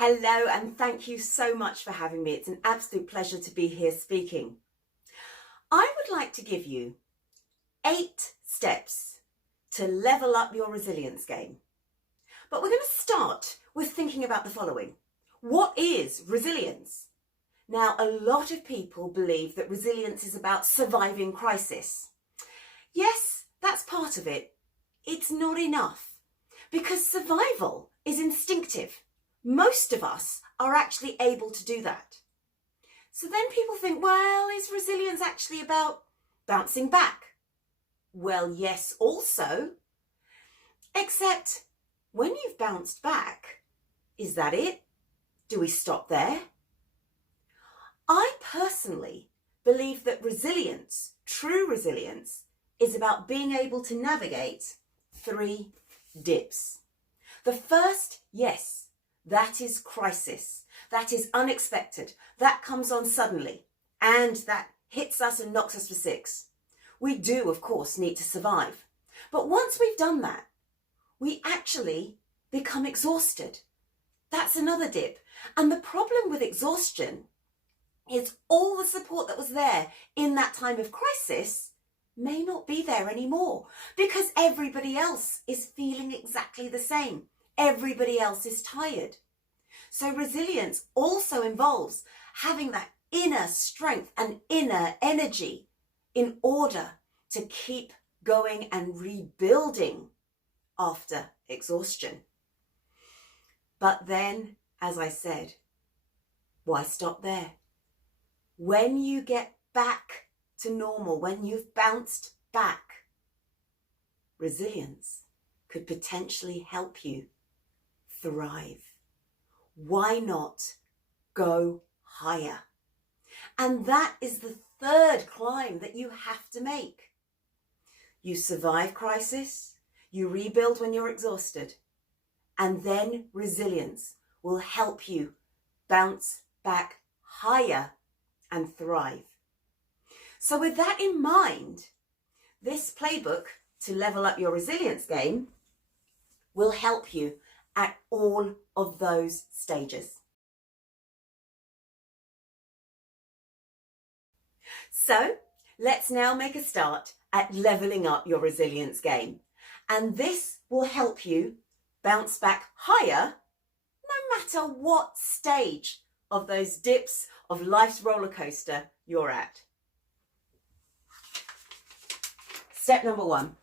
Hello, and thank you so much for having me. It's an absolute pleasure to be here speaking. I would like to give you 8 steps to level up your resilience game. But we're going to start with thinking about the following. What is resilience? Now, a lot of people believe that resilience is about surviving crisis. Yes, that's part of it. It's not enough because survival is instinctive. Most of us are actually able to do that. So then people think, well, is resilience actually about bouncing back? Well, yes, also. Except when you've bounced back, is that it? Do we stop there? I personally believe that resilience, true resilience, is about being able to navigate 3 dips. The first, yes, that is crisis. That is unexpected. That comes on suddenly and that hits us and knocks us for 6. We do, of course, need to survive. But once we've done that, we actually become exhausted. That's another dip. And the problem with exhaustion is all the support that was there in that time of crisis may not be there anymore because everybody else is feeling exactly the same. Everybody else is tired. So resilience also involves having that inner strength and inner energy in order to keep going and rebuilding after exhaustion. But then, as I said, why stop there? When you get back to normal, when you've bounced back, resilience could potentially help you thrive. Why not go higher? And that is the third climb that you have to make. You survive crisis, you rebuild when you're exhausted, and then resilience will help you bounce back higher and thrive. So with that in mind, this playbook to level up your resilience game will help you at all of those stages. So let's now make a start at leveling up your resilience game. And this will help you bounce back higher no matter what stage of those dips of life's roller coaster you're at. Step number 1.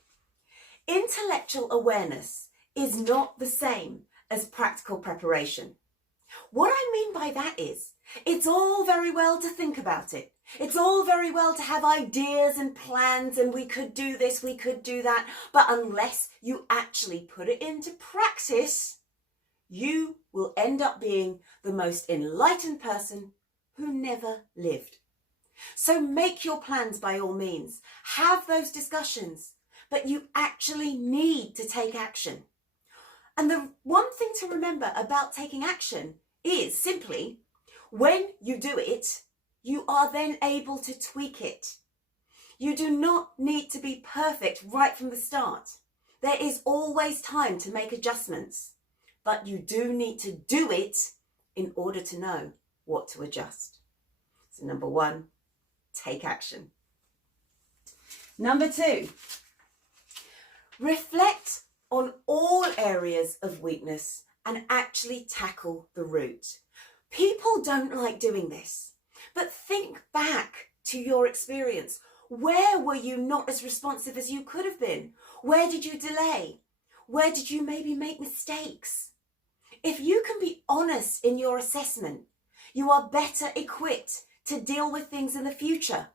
Intellectual awareness is not the same as practical preparation. What I mean by that is, it's all very well to think about it. It's all very well to have ideas and plans and we could do this, we could do that, but unless you actually put it into practice, you will end up being the most enlightened person who never lived. So make your plans by all means. Have those discussions, but you actually need to take action. And the one thing to remember about taking action is simply when you do it, you are then able to tweak it. You do not need to be perfect right from the start. There is always time to make adjustments, but you do need to do it in order to know what to adjust. So number 1, take action. Number 2, reflect on all areas of weakness and actually tackle the root. People don't like doing this, but think back to your experience. Where were you not as responsive as you could have been? Where did you delay? Where did you maybe make mistakes? If you can be honest in your assessment, you are better equipped to deal with things in the future.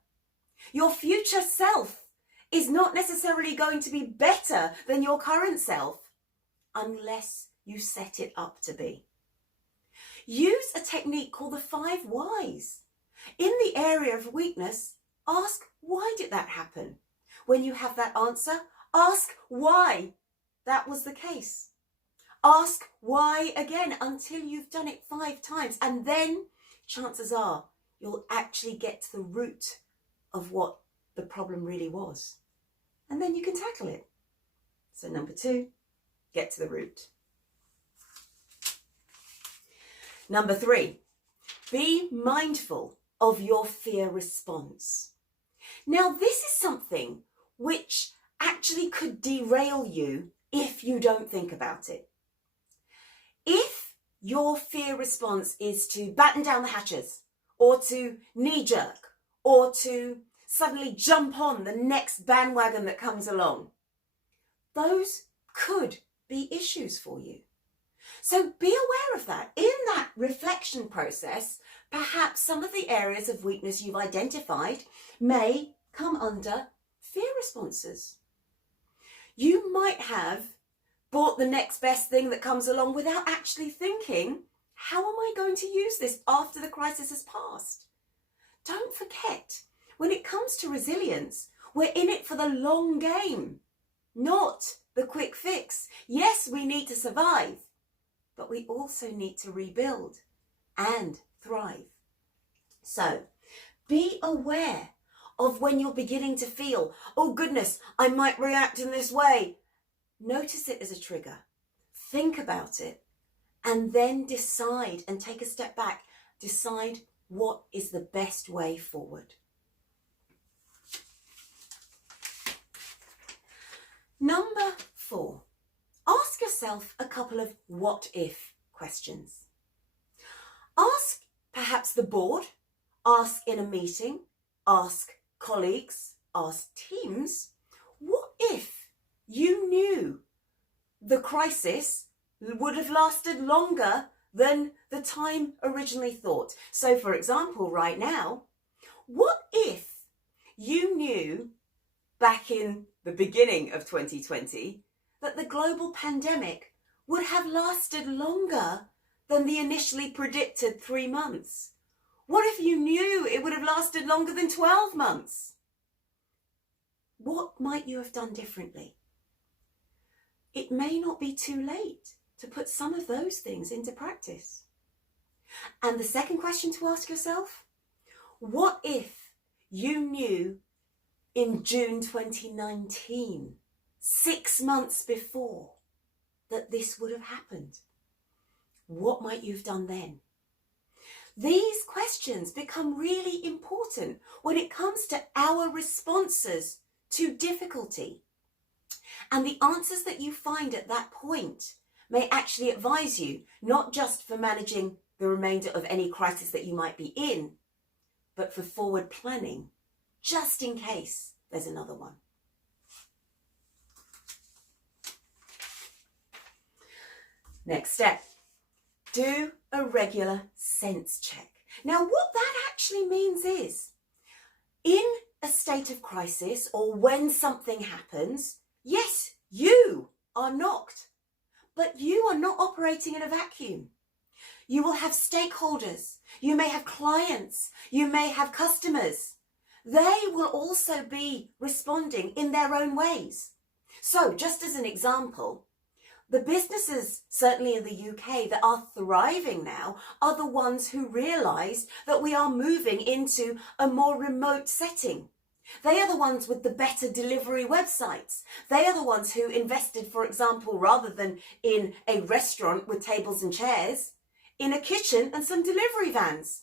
Your future self is not necessarily going to be better than your current self unless you set it up to be. Use a technique called the 5 whys. In the area of weakness, ask, why did that happen? When you have that answer, ask why that was the case. Ask why again until you've done it 5 times, and then chances are you'll actually get to the root of what the problem really was. And then you can tackle it. So number 2, get to the root. Number 3, be mindful of your fear response. Now, this is something which actually could derail you if you don't think about it. If your fear response is to batten down the hatches, or to knee-jerk, or to suddenly jump on the next bandwagon that comes along, those could be issues for you. So be aware of that. In that reflection process, perhaps some of the areas of weakness you've identified may come under fear responses. You might have bought the next best thing that comes along without actually thinking, how am I going to use this after the crisis has passed? Don't forget, when it comes to resilience, we're in it for the long game, not the quick fix. Yes, we need to survive, but we also need to rebuild and thrive. So be aware of when you're beginning to feel, oh goodness, I might react in this way. Notice it as a trigger. Think about it and then decide and take a step back. Decide what is the best way forward. Number 4, ask yourself a couple of what if questions. Ask perhaps the board, ask in a meeting, ask colleagues, ask teams, what if you knew the crisis would have lasted longer than the time originally thought? So for example, right now, what if you knew back in the beginning of 2020 that the global pandemic would have lasted longer than the initially predicted 3 months? What if you knew it would have lasted longer than 12 months? What might you have done differently? It may not be too late to put some of those things into practice. And the second question to ask yourself, what if you knew in June 2019, 6 months before, that this would have happened? What might you have done then? These questions become really important when it comes to our responses to difficulty. And the answers that you find at that point may actually advise you, not just for managing the remainder of any crisis that you might be in, but for forward planning, just in case there's another one. Next step, do a regular sense check. Now, what that actually means is, in a state of crisis or when something happens, yes, you are knocked, but you are not operating in a vacuum. You will have stakeholders, you may have clients, you may have customers. They will also be responding in their own ways. So, just as an example, the businesses, certainly in the UK, that are thriving now are the ones who realised that we are moving into a more remote setting. They are the ones with the better delivery websites. They are the ones who invested, for example, rather than in a restaurant with tables and chairs, in a kitchen and some delivery vans.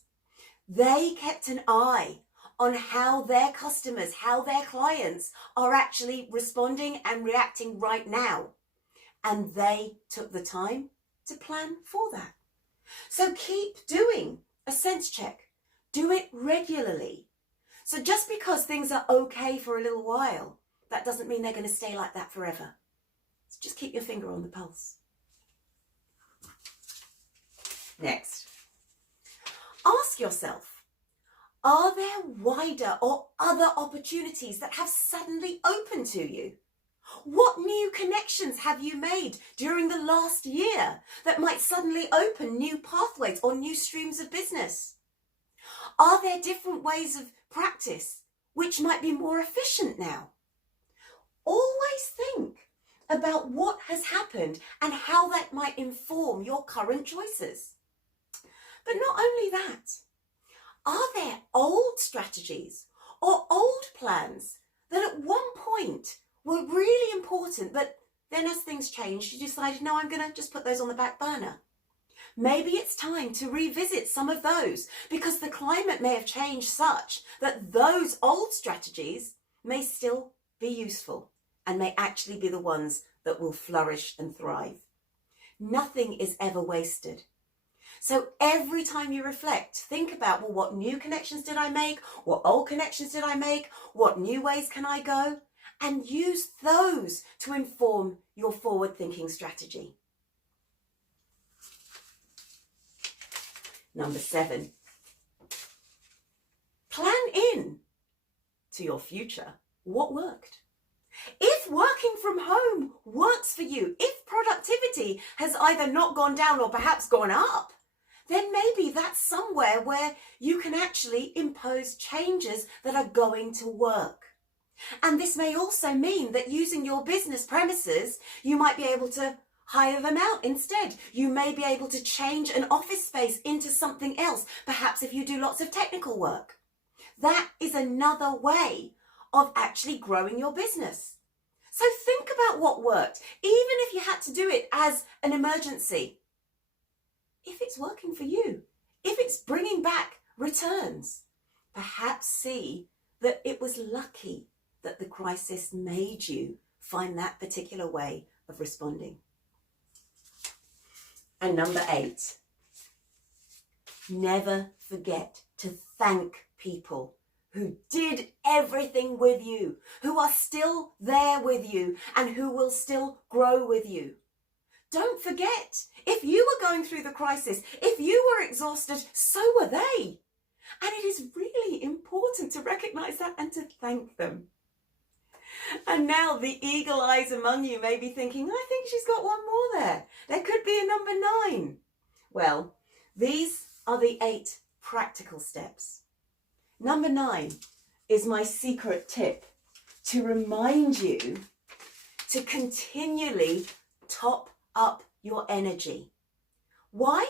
They kept an eye on how their customers, how their clients are actually responding and reacting right now. And they took the time to plan for that. So keep doing a sense check. Do it regularly. So just because things are okay for a little while, that doesn't mean they're going to stay like that forever. So just keep your finger on the pulse. Next, ask yourself, are there wider or other opportunities that have suddenly opened to you? What new connections have you made during the last year that might suddenly open new pathways or new streams of business? Are there different ways of practice which might be more efficient now? Always think about what has happened and how that might inform your current choices. But not only that, are there old strategies or old plans that at one point were really important, but then as things changed, you decided, no, I'm going to just put those on the back burner? maybe it's time to revisit some of those, because the climate may have changed such that those old strategies may still be useful and may actually be the ones that will flourish and thrive. Nothing is ever wasted. So every time you reflect, think about, well, what new connections did I make? What old connections did I make? What new ways can I go? And use those to inform your forward-thinking strategy. Number 7, plan in to your future what worked. If working from home works for you, if productivity has either not gone down or perhaps gone up, then maybe that's somewhere where you can actually impose changes that are going to work. And this may also mean that using your business premises, you might be able to hire them out instead. You may be able to change an office space into something else, perhaps if you do lots of technical work. That is another way of actually growing your business. So think about what worked, even if you had to do it as an emergency. If it's working for you, if it's bringing back returns, perhaps see that it was lucky that the crisis made you find that particular way of responding. And number 8, never forget to thank people who did everything with you, who are still there with you, and who will still grow with you. Don't forget, if you were going through the crisis, if you were exhausted, so were they. And it is really important to recognize that and to thank them. And now the eagle eyes among you may be thinking, I think she's got one more there. There could be a number 9. Well, these are the 8 practical steps. Number 9 is my secret tip to remind you to continually top up your energy. Why?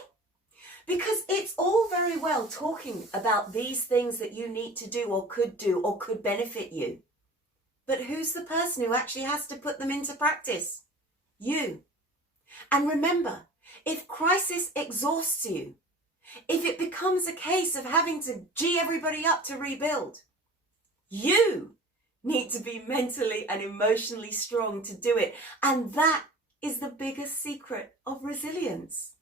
Because it's all very well talking about these things that you need to do or could benefit you. But who's the person who actually has to put them into practice? You. And remember, if crisis exhausts you, if it becomes a case of having to G everybody up to rebuild, you need to be mentally and emotionally strong to do it. And that is the biggest secret of resilience.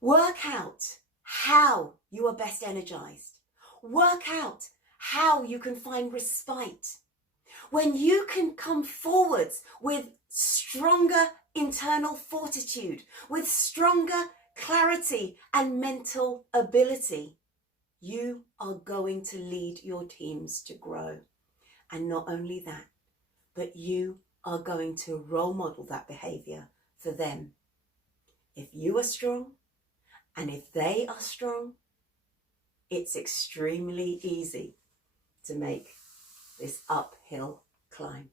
Work out how you are best energized. Work out how you can find respite. When you can come forwards with stronger internal fortitude, with stronger clarity and mental ability, you are going to lead your teams to grow. And not only that, but you are going to role model that behavior for them. If you are strong and if they are strong, it's extremely easy to make this uphill climb.